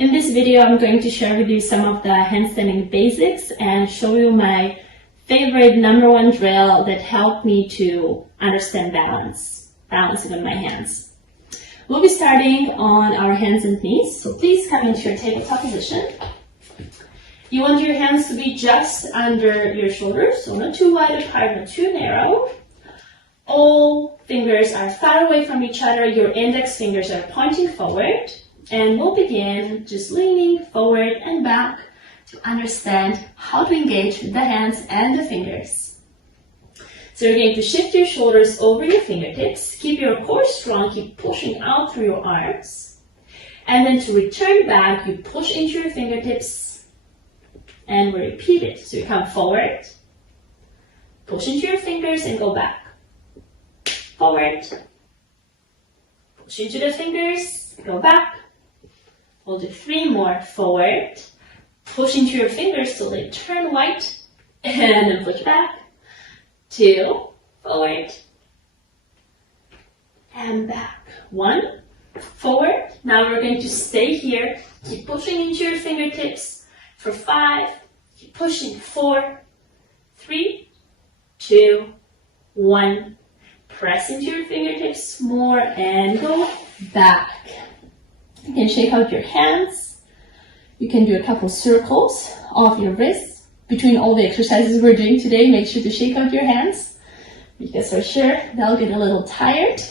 In this video, I'm going to share with you some of the handstanding basics and show you my favorite #1 drill that helped me to understand balancing on my hands. We'll be starting on our hands and knees, so please come into your tabletop position. You want your hands to be just under your shoulders, so not too wide apart, not too narrow. All fingers are far away from each other, your index fingers are pointing forward, and we'll begin just leaning forward and back to understand how to engage with the hands and the fingers. So you're going to shift your shoulders over your fingertips, keep your core strong, keep pushing out through your arms, and then to return back, you push into your fingertips, and we repeat it. So you come forward, push into your fingers and go back. Forward, push into the fingers, go back. We'll do 3 more. Forward, push into your fingers so they turn white, and then push back. 2, forward, and back. 1, forward. Now we're going to stay here. Keep pushing into your fingertips for 5. Keep pushing. 4, 3, 2, 1. Press into your fingertips more and go back. You can shake out your hands. You can do a couple circles of your wrists. Between all the exercises we're doing today, make sure to shake out your hands because for sure they'll get a little tired.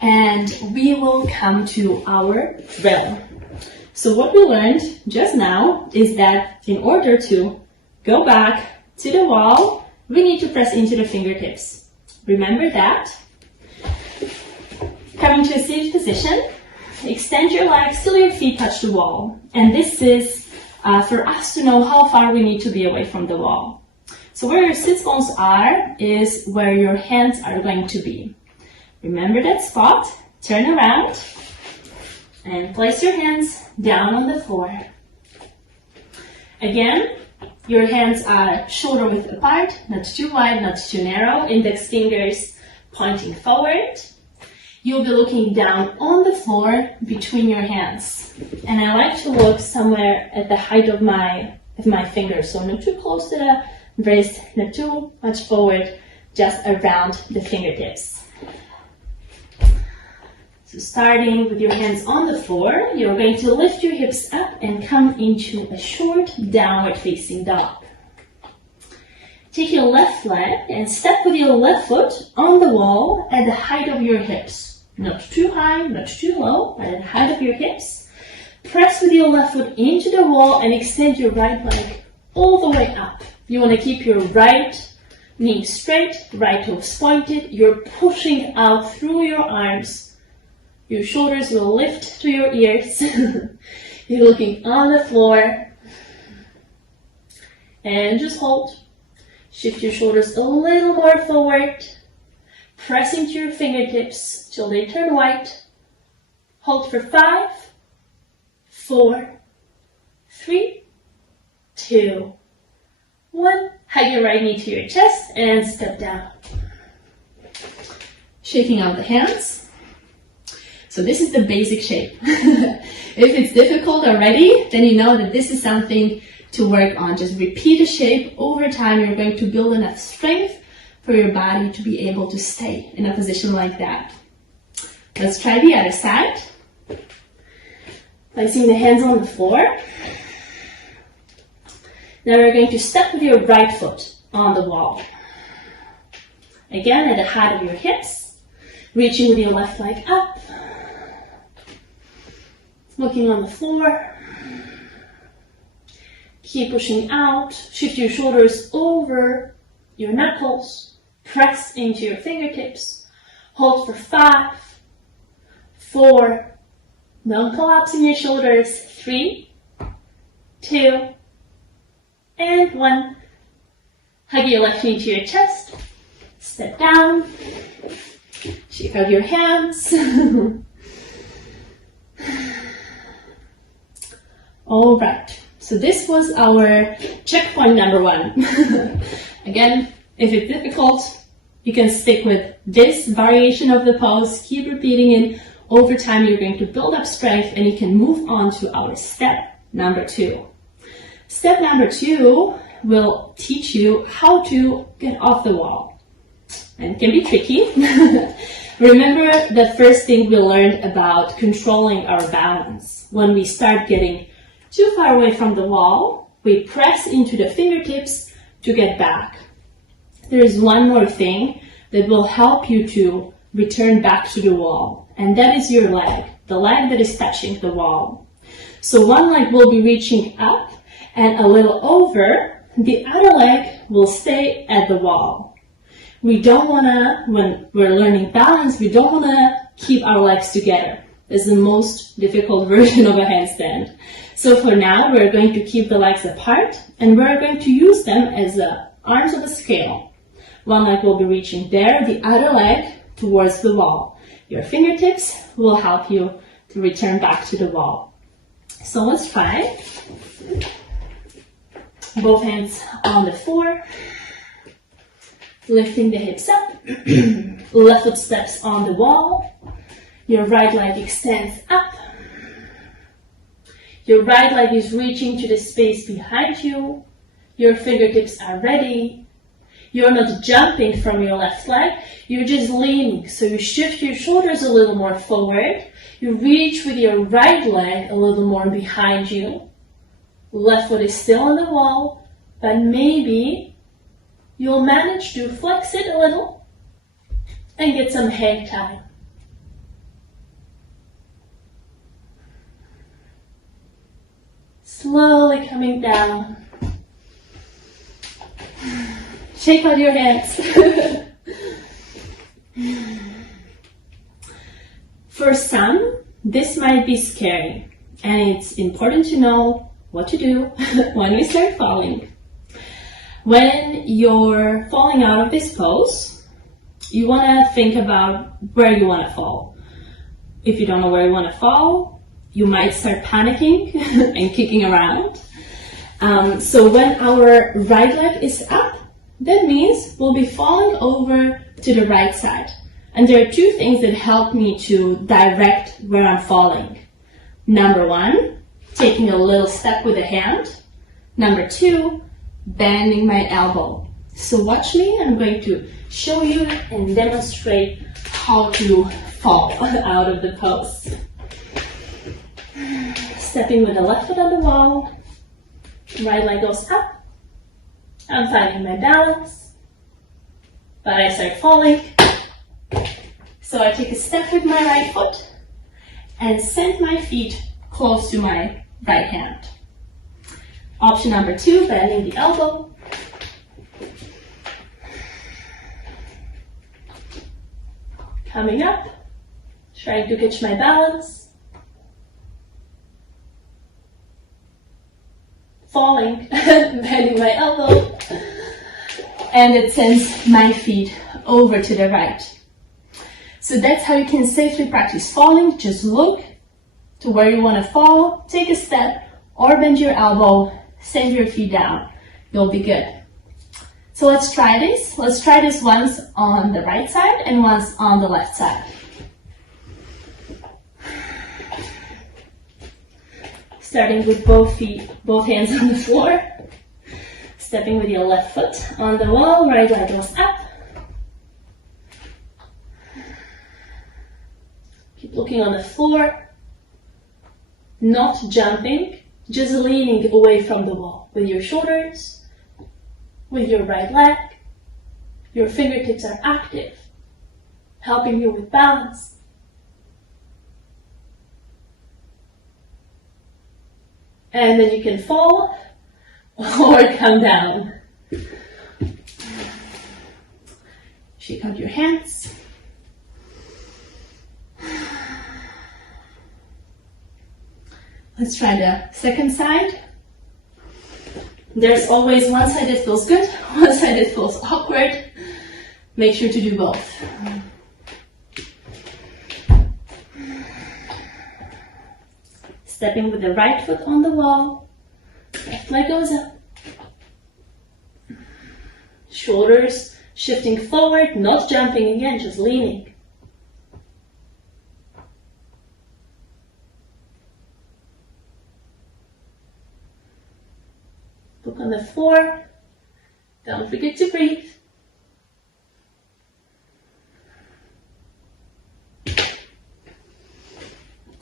And we will come to our drill. So what we learned just now is that in order to go back to the wall, we need to press into the fingertips. Remember that. Coming to a seated position, extend your legs till your feet touch the wall. And this is for us to know how far we need to be away from the wall. So where your sits bones are is where your hands are going to be. Remember that spot, turn around, and place your hands down on the floor. Again, your hands are shoulder width apart, not too wide, not too narrow, index fingers pointing forward. You'll be looking down on the floor between your hands. And I like to look somewhere at the height of my fingers, so not too close to the wrist, not too much forward, just around the fingertips. So starting with your hands on the floor, you're going to lift your hips up and come into a short downward facing dog. Take your left leg and step with your left foot on the wall at the height of your hips. Not too high, not too low, but at the height of your hips. Press with your left foot into the wall and extend your right leg all the way up. You want to keep your right knee straight, right toes pointed. You're pushing out through your arms. Your shoulders will lift to your ears. You're looking on the floor. And just hold. Shift your shoulders a little more forward. Press into your fingertips till they turn white. Hold for 5, 4, 3, 2, 1. Hug your right knee to your chest and step down. Shaking out the hands. So this is the basic shape. If it's difficult already, then you know that this is something to work on. Just repeat the shape over time. You're going to build enough strength for your body to be able to stay in a position like that. Let's try the other side. Placing the hands on the floor. Now we're going to step with your right foot on the wall. Again, at the height of your hips. Reaching with your left leg up. Looking on the floor. Keep pushing out. Shift your shoulders over your knuckles. Press into your fingertips. Hold for 5, 4. Don't collapse in your shoulders. 3, 2, and 1. Hug your left knee to your chest. Step down. Shake out your hands. All right. So this was our checkpoint #1. Again, if it's difficult, you can stick with this variation of the pose. Keep repeating it Over time, you're going to build up strength and you can move on to our step number 2. Step number 2 will teach you how to get off the wall. And it can be tricky. Remember the first thing we learned about controlling our balance. When we start getting too far away from the wall, we press into the fingertips to get back. There is one more thing that will help you to return back to the wall, and that is your leg, the leg that is touching the wall. So one leg will be reaching up and a little over, the other leg will stay at the wall. We don't want to, when we're learning balance, we don't want to keep our legs together. It's the most difficult version of a handstand. So for now, we're going to keep the legs apart and we're going to use them as the arms of a scale. One leg will be reaching there, the other leg towards the wall. Your fingertips will help you to return back to the wall. So let's try. Both hands on the floor, lifting the hips up, left foot steps on the wall, your right leg extends up, your right leg is reaching to the space behind you, your fingertips are ready, you're not jumping from your left leg, you're just leaning, so you shift your shoulders a little more forward, you reach with your right leg a little more behind you, left foot is still on the wall, but maybe you'll manage to flex it a little and get some hang time. Slowly coming down. Shake out your hands. For some, this might be scary, and it's important to know what to do when you start falling. When you're falling out of this pose, you want to think about where you want to fall. If you don't know where you want to fall, you might start panicking and kicking around. So when our right leg is up, that means we'll be falling over to the right side. And there are two things that help me to direct where I'm falling. Number 1, taking a little step with a hand. Number 2, bending my elbow. So watch me, I'm going to show you and demonstrate how to fall out of the pose. Stepping with the left foot on the wall, right leg goes up, I'm finding my balance, but I start falling. So I take a step with my right foot and send my feet close to my right hand. Option number 2, bending the elbow. Coming up, trying to catch my balance. Falling, bending my elbow. And it sends my feet over to the right. So that's how you can safely practice falling. Just look to where you want to fall, take a step, or bend your elbow, send your feet down. You'll be good. So let's try this. Let's try this once on the right side and once on the left side. Starting with both feet, both hands on the floor. Stepping with your left foot on the wall, right leg goes up. Keep looking on the floor, not jumping, just leaning away from the wall with your shoulders, with your right leg. Your fingertips are active, helping you with balance. And then you can fall or come down. Shake out your hands. Let's try the second side. There's always one side that feels good, one side that feels awkward. Make sure to do both. Stepping with the right foot on the wall, left leg goes up. Shoulders shifting forward, not jumping again, just leaning. Look on the floor. Don't forget to breathe.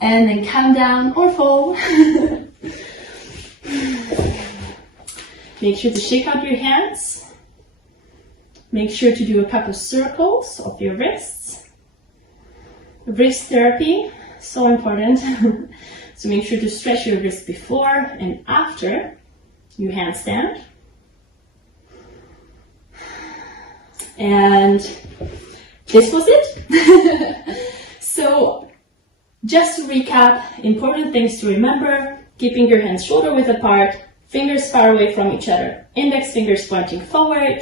And then come down or fall. Make sure to shake out your hands. Make sure to do a couple circles of your wrists. Wrist therapy, so important. So make sure to stretch your wrist before and after you handstand. And this was it. So just to recap, important things to remember: keeping your hands shoulder width apart, fingers far away from each other, index fingers pointing forward.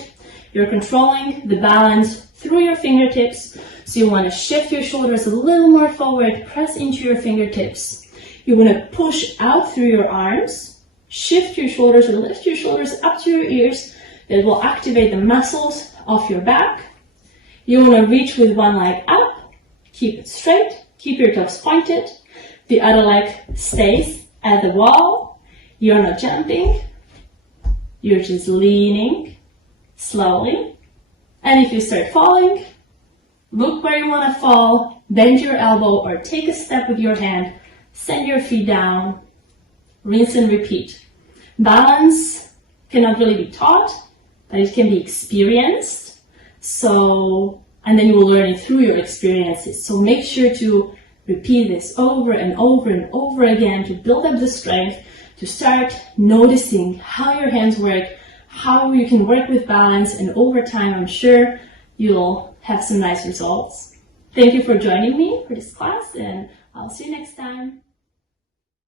You're controlling the balance through your fingertips. So you want to shift your shoulders a little more forward, press into your fingertips. You want to push out through your arms, shift your shoulders or lift your shoulders up to your ears. It will activate the muscles of your back. You want to reach with one leg up, keep it straight, keep your toes pointed. The other leg stays at the wall. You're not jumping, you're just leaning slowly. And if you start falling, look where you want to fall, bend your elbow or take a step with your hand, send your feet down, rinse and repeat. Balance cannot really be taught, but it can be experienced. And then you will learn it through your experiences. So make sure to repeat this over and over and over again to build up the strength, to start noticing how your hands work, how you can work with balance, and over time, I'm sure you'll have some nice results. Thank you for joining me for this class, and I'll see you next time.